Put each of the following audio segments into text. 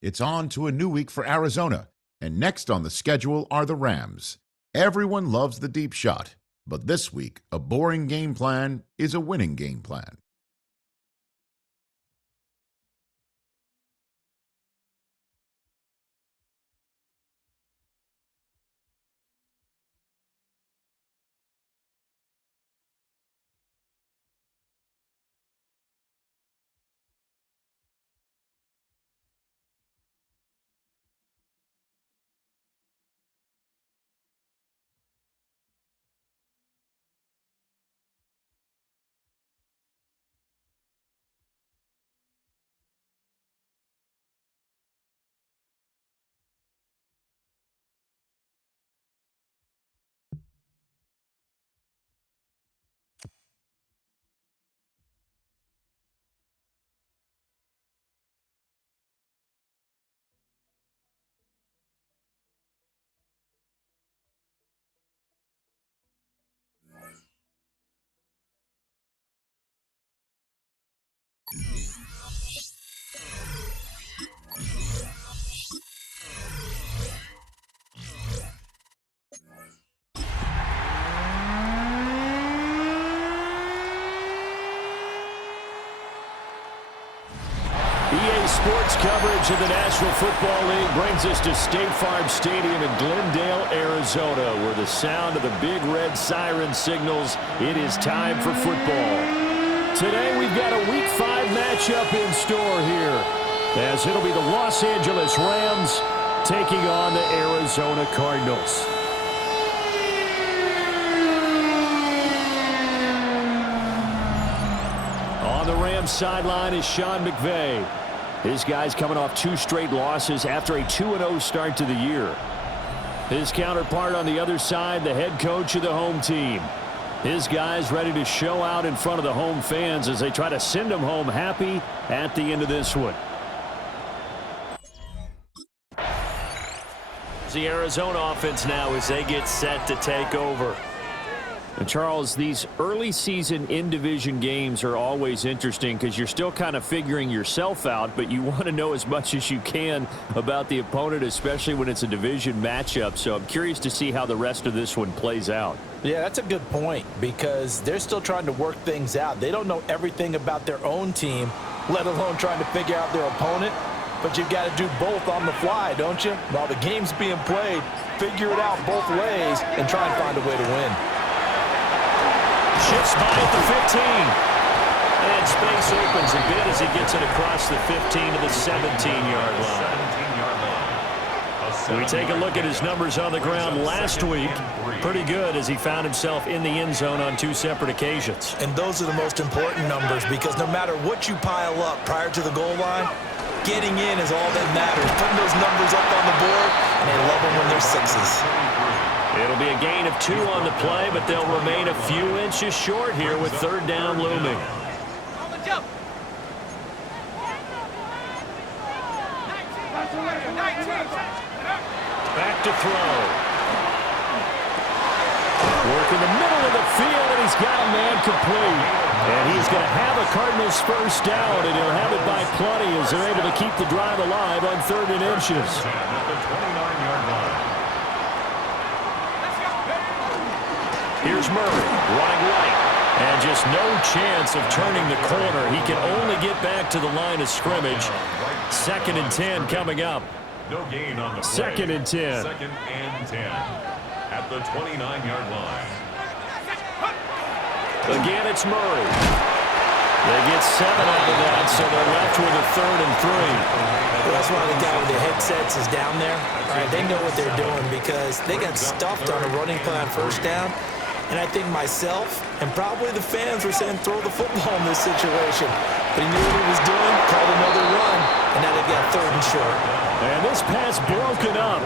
It's on to a new week for Arizona, and next on the schedule are the Rams. Everyone loves the deep shot, but this week, a boring game plan is a winning game plan. EA Sports coverage of the National Football League brings us to State Farm Stadium in Glendale, Arizona, where the sound of the big red siren signals it is time for football. Today we've got a Week 5 matchup in store here, as it'll be the Los Angeles Rams taking on the Arizona Cardinals. On the Rams sideline is Sean McVay. His guy's coming off 2 straight losses after a 2-0 start to the year. His counterpart on the other side, the head coach of the home team. His guy's ready to show out in front of the home fans as they try to send them home happy at the end of this one. The Arizona offense now as they get set to take over. And Charles, these early season in-division games are always interesting because you're still kind of figuring yourself out, but you want to know as much as you can about the opponent, especially when it's a division matchup. So I'm curious to see how the rest of this one plays out. Yeah, that's a good point because they're still trying to work things out. They don't know everything about their own team, let alone trying to figure out their opponent. But you've got to do both on the fly, don't you? While the game's being played, figure it out both ways and try and find a way to win. Shifts by at the 15. And space opens a bit as he gets it across the 15 to the 17-yard line. We take a look at his numbers on the ground last week. Pretty good as he found himself in the end zone on 2 separate occasions. And those are the most important numbers because no matter what you pile up prior to the goal line, getting in is all that matters. Putting those numbers up on the board, and they love them when they're 6s. It'll be a gain of 2 on the play, but they'll remain a few inches short here with 3rd down looming. Back to throw. Work in the middle of the field, and he's got a man complete. And he's going to have a Cardinals first down, and he'll have it by plenty as they're able to keep the drive alive on 3rd and inches. Here's Murray running right. And just no chance of turning the corner. He can only get back to the line of scrimmage. 2nd and 10 coming up. No gain on the play. 2nd and 10. 2nd and 10 at the 29-yard line. Again, it's Murray. They get 7 out of that, so they're left with a 3rd and 3. Well, that's why the guy with the headsets is down there. All right, they know what they're doing because they got stuffed on a running play on 1st down. And I think myself and probably the fans were saying throw the football in this situation. But he knew what he was doing, called another run, and now they've got 3rd and short. And this pass broken up.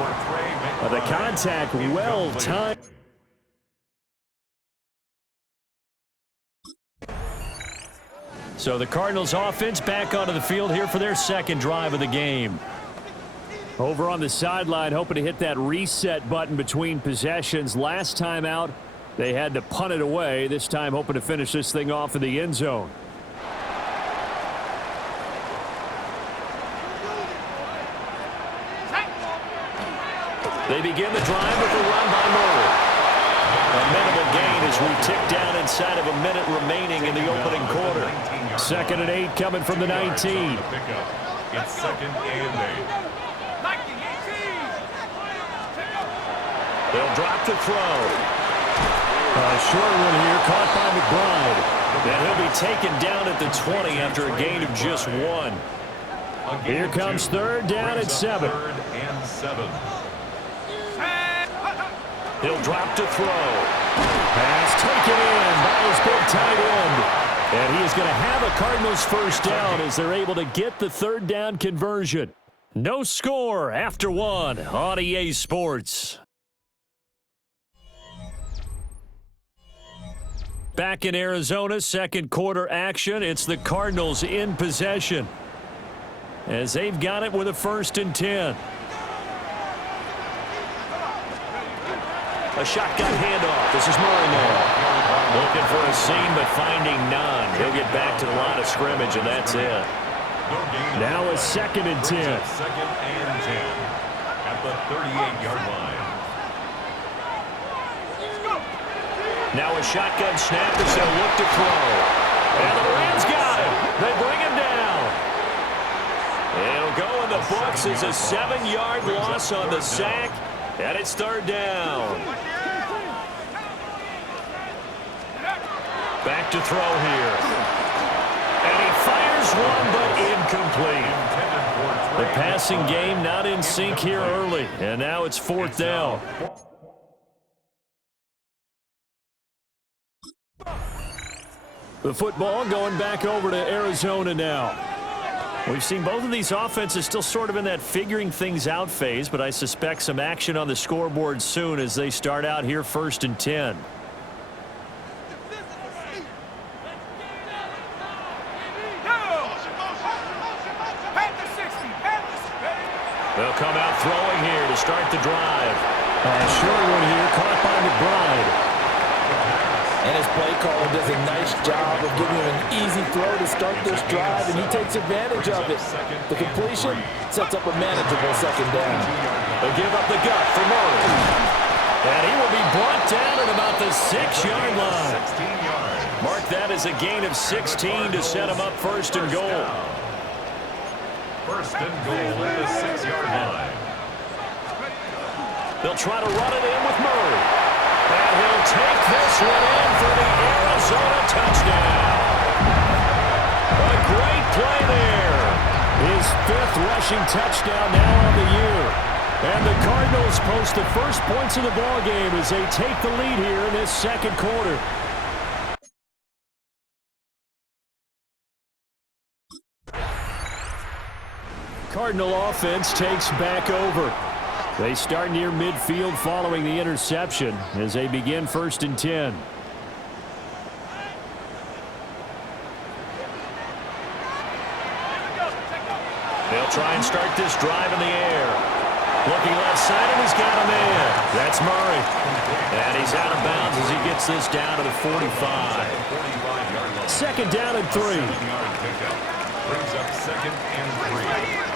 The contact well timed. So the Cardinals offense back onto the field here for their 2nd drive of the game. Over on the sideline, hoping to hit that reset button between possessions. Last time out, they had to punt it away. This time hoping to finish this thing off in the end zone. begin the drive with a run by Murray. A minimal gain as we tick down inside of a minute remaining in the opening quarter. 2nd and 8 coming from the 19. It's 2nd and 8. They'll drop to throw. A short one here caught by McBride. And he'll be taken down at the 20 after a gain of just 1. Here comes 3rd down at 7. 3rd and 7. He'll drop to throw. Pass taken in by his big tight end. And he is going to have a Cardinals first down as they're able to get the 3rd down conversion. No score after 1 on EA Sports. Back in Arizona, 2nd quarter action. It's the Cardinals in possession as they've got it with a 1st and 10. A shotgun handoff. This is Murray now. Looking for a seam, but finding none. He'll get back to the line of scrimmage, and that's it. Now a 2nd and 10. 2nd and 10 at the 38-yard line. Now a shotgun snap as they'll look to throw. And the Rams got him. They bring him down. It'll go in the books as a 7-yard loss on the sack, and it's 3rd down. Back to throw here. And he fires one, but incomplete. The passing game not in sync here early, and now it's 4th down. The football going back over to Arizona now. We've seen both of these offenses still sort of in that figuring things out phase, but I suspect some action on the scoreboard soon as they start out here 1st and 10. They'll come out throwing here to start the drive. A short one here caught by McBride. And his play caller does a nice job of giving him an easy throw to start this drive, and he takes advantage of it. The completion sets up a manageable 2nd down. They give up the gut for Murray. And he will be brought down at about the 6-yard line. 16 yards. Mark that as a gain of 16 to set him up 1st and goal. 1st and goal at the 6-yard line. They'll try to run it in with Murray. And he'll take this one in for the Arizona touchdown. A great play there. His 5th rushing touchdown now on the year. And the Cardinals post the first points of the ballgame as they take the lead here in this 2nd quarter. Cardinal offense takes back over. They start near midfield following the interception as they begin 1st and 10. They'll try and start this drive in the air. Looking left side, and he's got him in. That's Murray. And he's out of bounds as he gets this down to the 45. 2nd down and 3. Brings up 2nd and 3.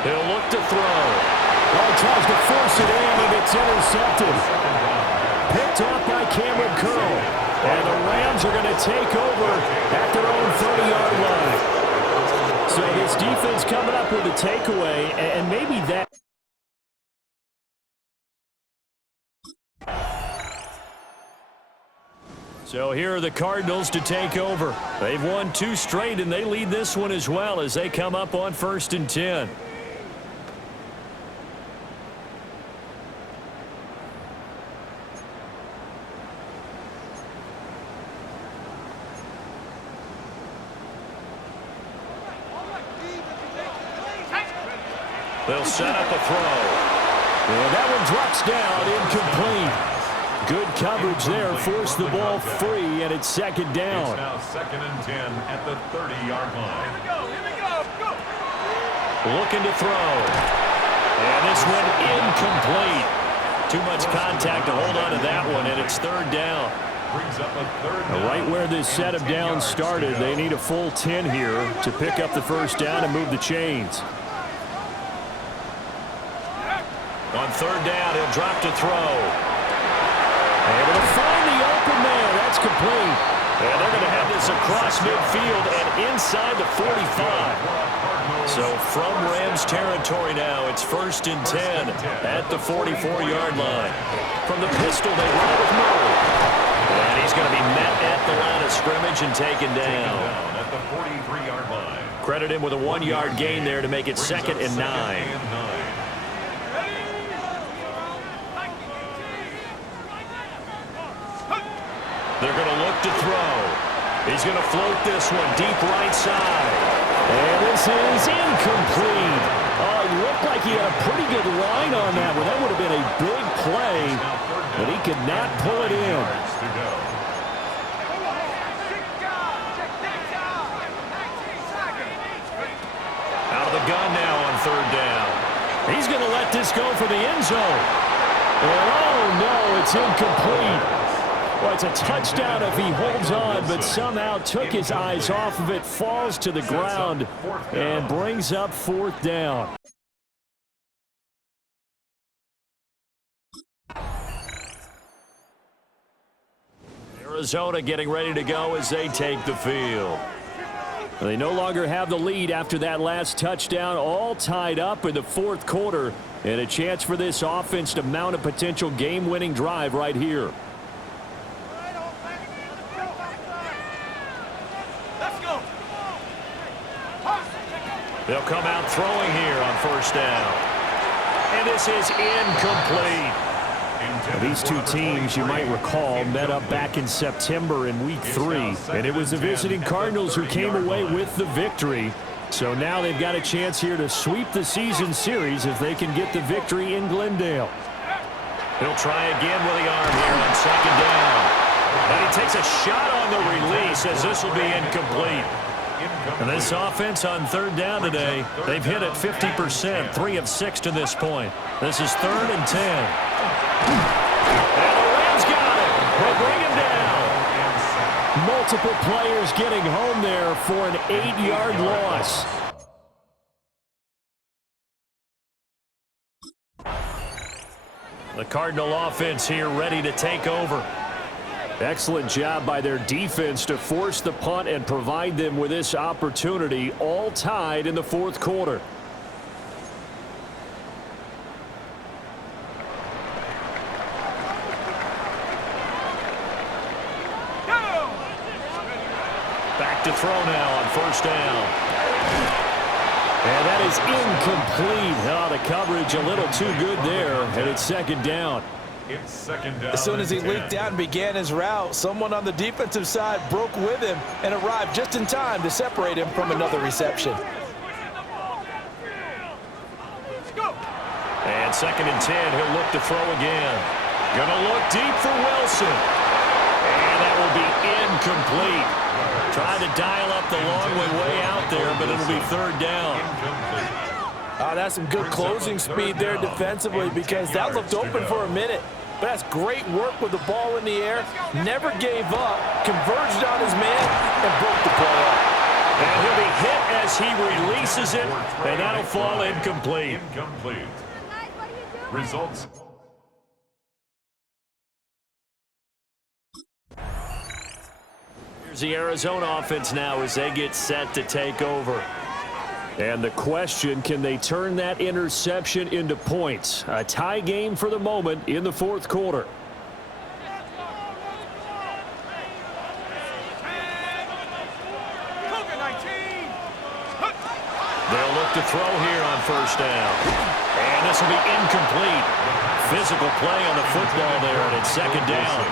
He'll look to throw. Oh, tries to force it in, and it's intercepted. Picked off by Cameron Curl. And the Rams are going to take over at their own 30-yard line. So this defense coming up with a takeaway, and maybe that. So here are the Cardinals to take over. They've won 2 straight, and they lead this one as well as they come up on 1st and 10. They'll set up a throw. And that one drops down, incomplete. Good coverage there, forced the ball free, and it's 2nd down. It's now 2nd and 10 at the 30-yard line. Looking to throw. And this one incomplete. Too much contact to hold on to that one, and it's 3rd down. brings up a third down. Right where this set of downs started, they need a full 10 here to pick up the first down and move the chains. On third down, he'll drop to throw. Able to find the open man. That's complete. And they're going to have this across midfield and inside the 45. So from Rams territory now, it's 1st and 10 at the 44-yard line. From the pistol, they run with Murray. And he's going to be met at the line of scrimmage and taken down. At the 43-yard line. Credit him with a 1-yard gain there to make it 2nd and 9. They're going to look to throw. He's going to float this one deep right side. And this is incomplete. Oh, it looked like he had a pretty good line on that one. That would have been a big play, but he could not pull it in. Out of the gun now on third down. He's going to let this go for the end zone. And oh, no, it's incomplete. Well, it's a touchdown if he holds on, but somehow took his eyes off of it, falls to the ground, and brings up 4th down. Arizona getting ready to go as they take the field. They no longer have the lead after that last touchdown, all tied up in the 4th quarter, and a chance for this offense to mount a potential game-winning drive right here. They'll come out throwing here on 1st down. And this is incomplete. These two teams, you might recall, met up back in September in Week 3, and it was the visiting Cardinals who came away with the victory. So now they've got a chance here to sweep the season series if they can get the victory in Glendale. He'll try again with the arm here on 2nd down. And he takes a shot on the release as this will be incomplete. And this offense on 3rd down today, they've hit it 50%, 3 of 6 to this point. This is 3rd and 10. And the Rams got it. They bring him down. Multiple players getting home there for an 8-yard loss. The Cardinal offense here ready to take over. Excellent job by their defense to force the punt and provide them with this opportunity, all tied in the 4th quarter. Back to throw now on 1st down. And that is incomplete. Oh, the coverage a little too good there, and it's 2nd down. It's 2nd down. As soon as he leaked out and began his route, someone on the defensive side broke with him and arrived just in time to separate him from another reception. And 2nd and 10, he'll look to throw again. Gonna look deep for Wilson. And that will be incomplete. Trying to dial up the long way out there, but it'll be 3rd down. That's some good closing speed there defensively because that looked open for a minute. But that's great work with the ball in the air. Never gave up, converged on his man, and broke the play up. And he'll be hit as he releases it, and that'll fall incomplete. Results. Here's the Arizona offense now as they get set to take over. And the question, can they turn that interception into points? A tie game for the moment in the 4th quarter. They'll look to throw here on 1st down. And this will be incomplete. Physical play on the football there, and it's 2nd down.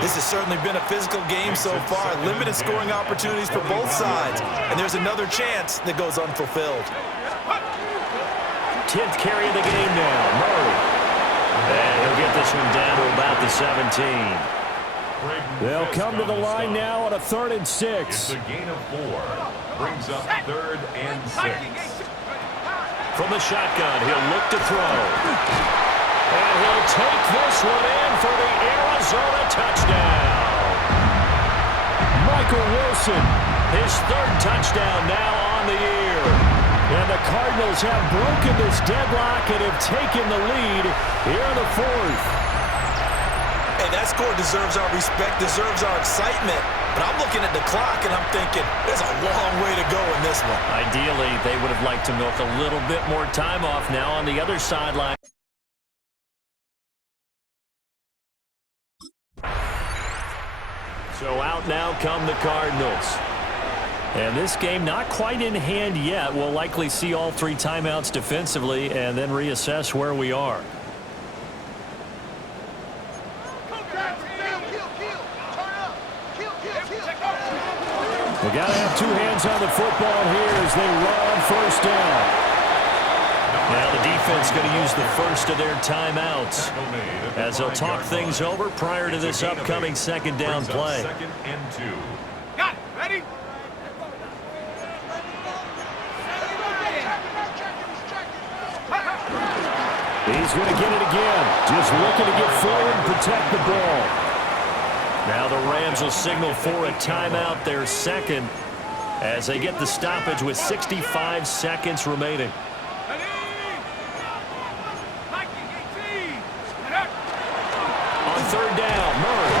This has certainly been a physical game so far. Limited scoring opportunities for both sides. And there's another chance that goes unfulfilled. 10th carry of the game now, Murray. And he'll get this one down to about the 17. They'll come to the line now on a 3rd and 6. It's a gain of 4. Brings up 3rd and 6. From the shotgun, he'll look to throw. And he'll take this one in for the Arizona touchdown. Michael Wilson, his third touchdown now on the year. And the Cardinals have broken this deadlock and have taken the lead here in the fourth. Hey, that score deserves our respect, deserves our excitement. But I'm looking at the clock and I'm thinking there's a long way to go in this one. Ideally, they would have liked to milk a little bit more time off now on the other sideline. So out now come the Cardinals. And this game not quite in hand yet. We'll likely see all three timeouts defensively and then reassess where we are. We got to have two hands on the football here as they run first down. Now the defense going to use the first of their timeouts as they'll talk things over prior to this upcoming second down play. Second and 2. Got it. Ready? He's going to get it again. Just looking to get forward and protect the ball. Now the Rams will signal for a timeout, their second, as they get the stoppage with 65 seconds remaining. On third down, Murray.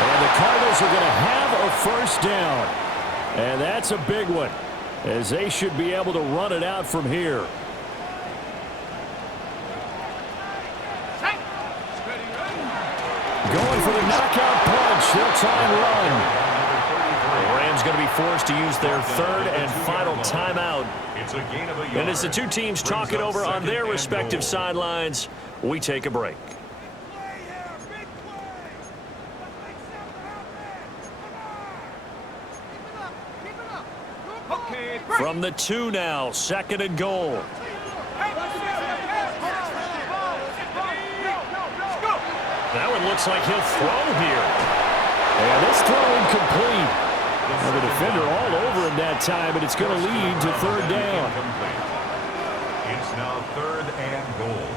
And the Cardinals are going to have a first down. And that's a big one, as they should be able to run it out from here. Going for the knockout punch. They'll try and run. The Rams going to be forced to use their third and final timeout. And as the two teams talk it over on their respective sidelines, we take a break. From the 2 now, second and goal. That one looks like he'll throw here. And this throw incomplete. Now the defender all over him that time, but it's going to lead to third down. It's now third and goal.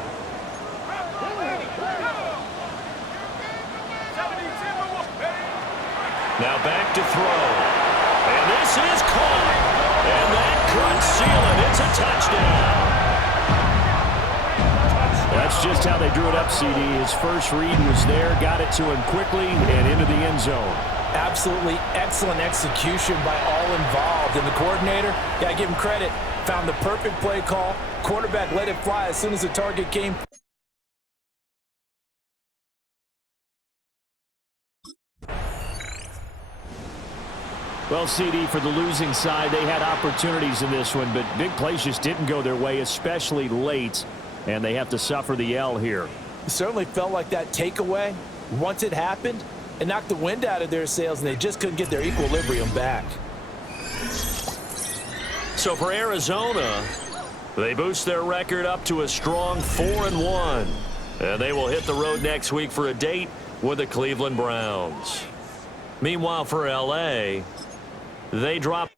Now back to throw. And this is caught. And that could seal it. It's a touchdown. That's just how they drew it up, CD. His first read was there, got it to him quickly, and into the end zone. Absolutely excellent execution by all involved. And the coordinator, got to give him credit, found the perfect play call. Quarterback let it fly as soon as the target came. Well, CD, for the losing side, they had opportunities in this one, but big plays just didn't go their way, especially late. And they have to suffer the L here. It certainly felt like that takeaway, once it happened, it knocked the wind out of their sails, and they just couldn't get their equilibrium back. So for Arizona, they boost their record up to a strong 4-1. And they will hit the road next week for a date with the Cleveland Browns. Meanwhile, for L.A., they drop